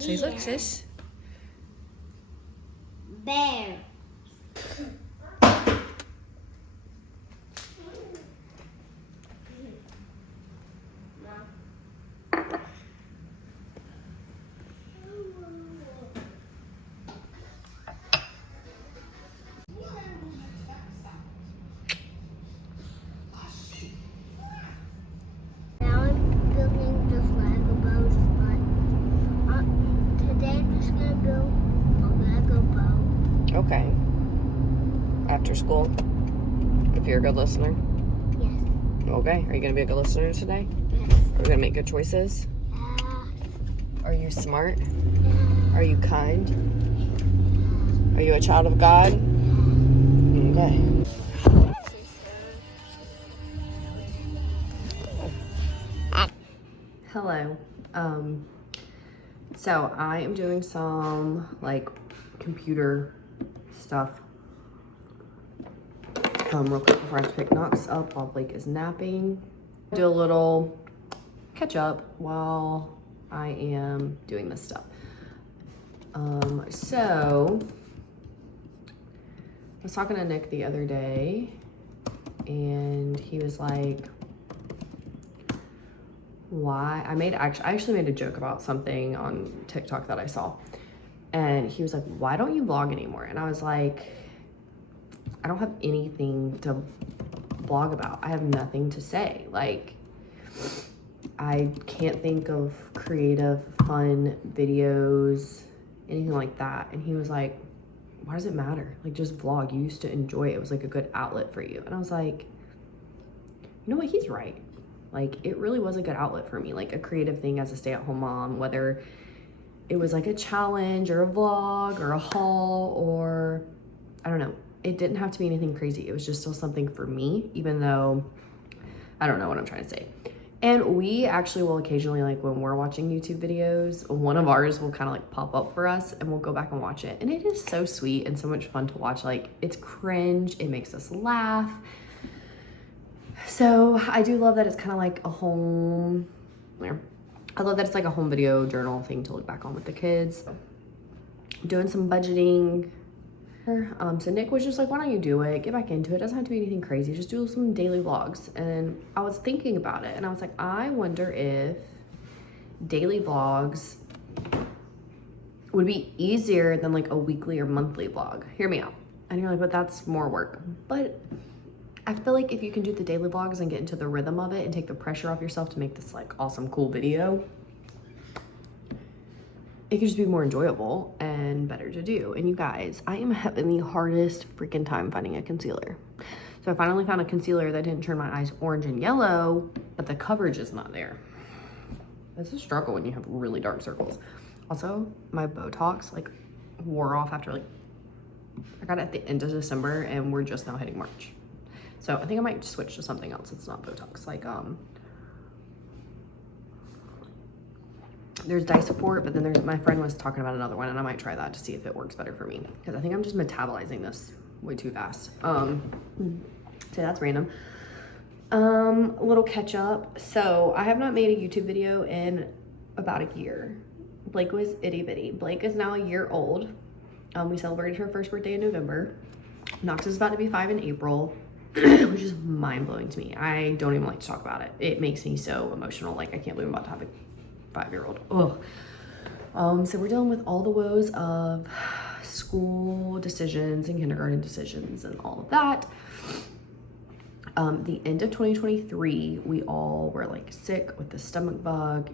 Say, look, sis. Bear. Now I'm building just Lego boats, but today I'm just gonna build a Lego boat. Okay. After school, if you're a good listener. Yes. Okay. Are you going to be a good listener today? Yes. Are we going to make good choices? Are you smart? Are you kind? Are you a child of God? Okay. Hello. So I am doing some like computer stuff. Real quick before I have to pick Knox up while Blake is napping. Do a little catch up while I am doing this stuff. So I was talking to Nick the other day and he was like, why? I actually made a joke about something on TikTok that I saw. And he was like, why don't you vlog anymore? And I was like, I don't have anything to blog about. I have nothing to say. Like, I can't think of creative, fun videos, anything like that. And he was like, why does it matter? Like, just vlog. You used to enjoy it. It was like a good outlet for you. And I was like, you know what? He's right. Like, it really was a good outlet for me. Like, a creative thing as a stay-at-home mom, whether it was like a challenge or a vlog or a haul or, I don't know. It didn't have to be anything crazy. It was just still something for me, even though I don't know what I'm trying to say. And we actually will occasionally, like when we're watching YouTube videos, one of ours will kind of like pop up for us and we'll go back and watch it. And it is so sweet and so much fun to watch. Like, it's cringe. It makes us laugh. So I do love that it's kind of like a home, I love that it's like a home video journal thing to look back on with the kids. Doing some budgeting. So Nick was just like, why don't you do it? Get back into it. It doesn't have to be anything crazy. Just do some daily vlogs. And I was thinking about it and I was like, I wonder if daily vlogs would be easier than like a weekly or monthly vlog. Hear me out. And you're like, but that's more work. But I feel like if you can do the daily vlogs and get into the rhythm of it and take the pressure off yourself to make this like awesome, cool video, it could just be more enjoyable and better to do. And you guys, I am having the hardest freaking time finding a concealer. So I finally found a concealer that didn't turn my eyes orange and yellow, but the coverage is not there. It's a struggle when you have really dark circles. Also, my Botox like wore off after like, I got it at the end of December and we're just now hitting March. So I think I might switch to something else. It's not Botox. Like, there's Dysport, but then there's, my friend was talking about another one and I might try that to see if it works better for me. Because I think I'm just metabolizing this way too fast. So that's random. A little catch up. So I have not made a YouTube video in about a year. Blake was itty bitty. Blake is now a year old. We celebrated her first birthday in November. Knox is about to be 5 in April. Which is mind-blowing to me. I don't even like to talk about it. It makes me so emotional. Like, I can't believe I'm about to have a 5-year-old. Ugh. So we're dealing with all the woes of school decisions and kindergarten decisions and all of that. The end of 2023, we all were like sick with the stomach bug.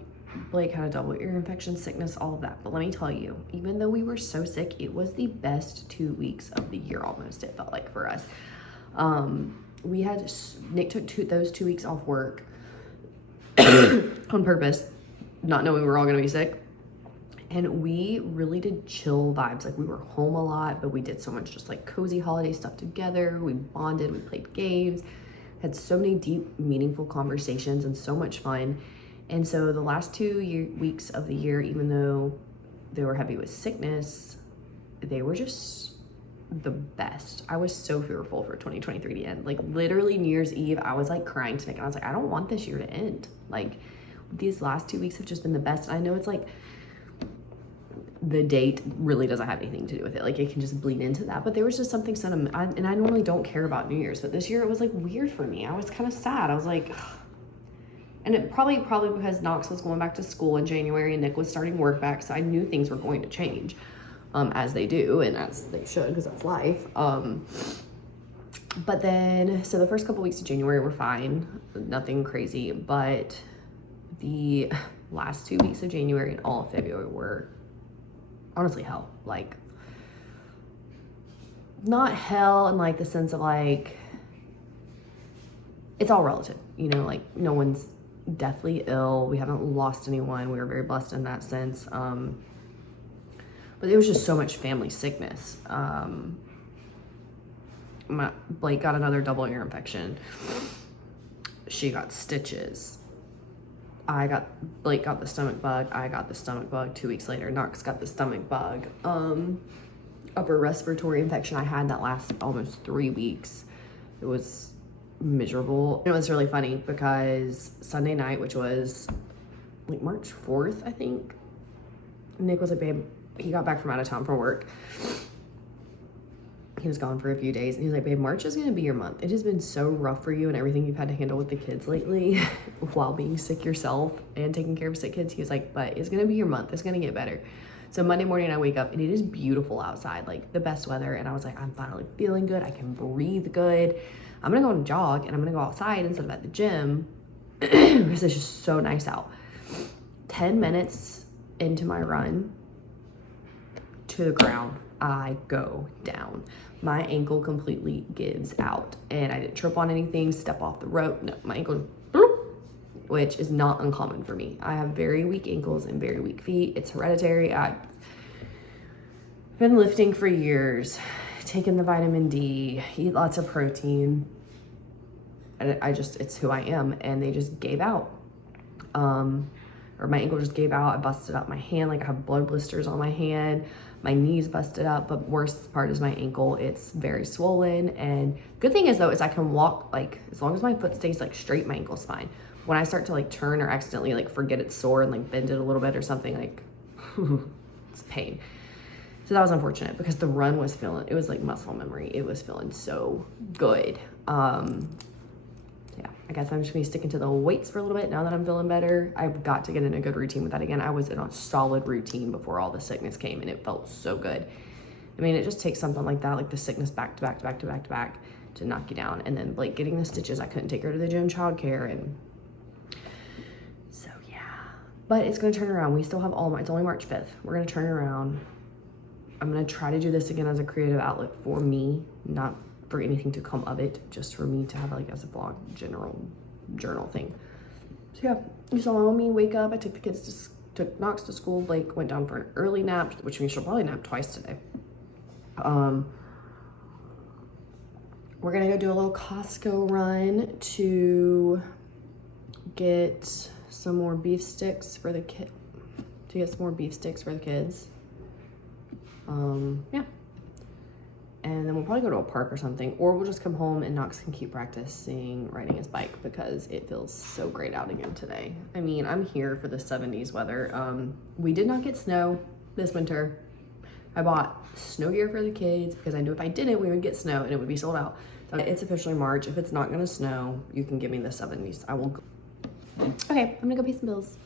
Blake had a double ear infection, sickness, all of that. But let me tell you, even though we were so sick, it was the best 2 weeks of the year almost, it felt like for us. We had, Nick took those 2 weeks off work on purpose, not knowing we were all gonna be sick. And we really did chill vibes. Like, we were home a lot, but we did so much just like cozy holiday stuff together. We bonded, we played games, had so many deep, meaningful conversations and so much fun. And so the last 2 weeks of the year, even though they were heavy with sickness, they were just the best. I was so fearful for 2023 to end. Like, literally New Year's Eve, I was like crying to Nick and I was like, I don't want this year to end. Like, these last 2 weeks have just been the best. I know it's like, the date really doesn't have anything to do with it. Like, it can just bleed into that. But there was just something sentimental, and I normally don't care about New Year's, but this year it was like weird for me. I was kind of sad. I was like, ugh. And it probably because Knox was going back to school in January and Nick was starting work back, so I knew things were going to change, as they do and as they should, because that's life. But then, so the first couple weeks of January were fine, nothing crazy, but the last 2 weeks of January and all of February were honestly hell. Like, not hell in like the sense of like, it's all relative, you know, like no one's deathly ill. We haven't lost anyone. We were very blessed in that sense. But there was just so much family sickness. Blake got another double ear infection. She got stitches. Blake got the stomach bug. I got the stomach bug 2 weeks later. Knox got the stomach bug. Upper respiratory infection I had that lasted almost 3 weeks. It was miserable. It was really funny because Sunday night, which was like March 4th, I think, Nick was like, babe, he got back from out of town from work. He was gone for a few days and he was like, babe, March is going to be your month. It has been so rough for you and everything you've had to handle with the kids lately while being sick yourself and taking care of sick kids. He was like, but it's going to be your month. It's going to get better. So Monday morning I wake up and it is beautiful outside, like the best weather. And I was like, I'm finally feeling good. I can breathe good. I'm going to go on a jog and I'm going to go outside instead of at the gym because it's just so nice out. 10 minutes into my run to the ground, I go down. My ankle completely gives out and I didn't trip on anything, step off the rope. No, my ankle, bloop, which is not uncommon for me. I have very weak ankles and very weak feet. It's hereditary. I've been lifting for years, taking the vitamin D, eat lots of protein. And it's who I am. And they just gave out. Or my ankle just gave out. I busted up my hand. Like I have blood blisters on my hand. My knees busted up, but worst part is my ankle. It's very swollen. And good thing is though, is I can walk, like as long as my foot stays like straight, my ankle's fine. When I start to like turn or accidentally like forget it's sore and like bend it a little bit or something, like it's pain. So that was unfortunate because the run was it was like muscle memory. It was feeling so good. Yeah, I guess I'm just gonna be sticking to the weights for a little bit now that I'm feeling better. I've got to get in a good routine with that again. I was in a solid routine before all the sickness came and it felt so good. I mean, it just takes something like that, like the sickness back to back to back to back to back to knock you down. And then Blake getting the stitches, I couldn't take her to the gym childcare. And so, yeah, but it's gonna turn around. We still have it's only March 5th. We're gonna turn around. I'm gonna try to do this again as a creative outlet for me, not for anything to come of it, just for me to have like as a vlog journal thing. So yeah, you saw me wake up. I took the kids took Knox to school. Blake went down for an early nap, which means she'll probably nap twice today. We're gonna go do a little Costco run to get some more beef sticks for the kids. Yeah. And then we'll probably go to a park or something, or we'll just come home and Knox can keep practicing riding his bike because it feels so great out again today. I mean, I'm here for the 70s weather. We did not get snow this winter. I bought snow gear for the kids because I knew if I didn't, we would get snow and it would be sold out. So it's officially March. If it's not gonna snow, you can give me the 70s. I will go. Okay, I'm gonna go pay some bills.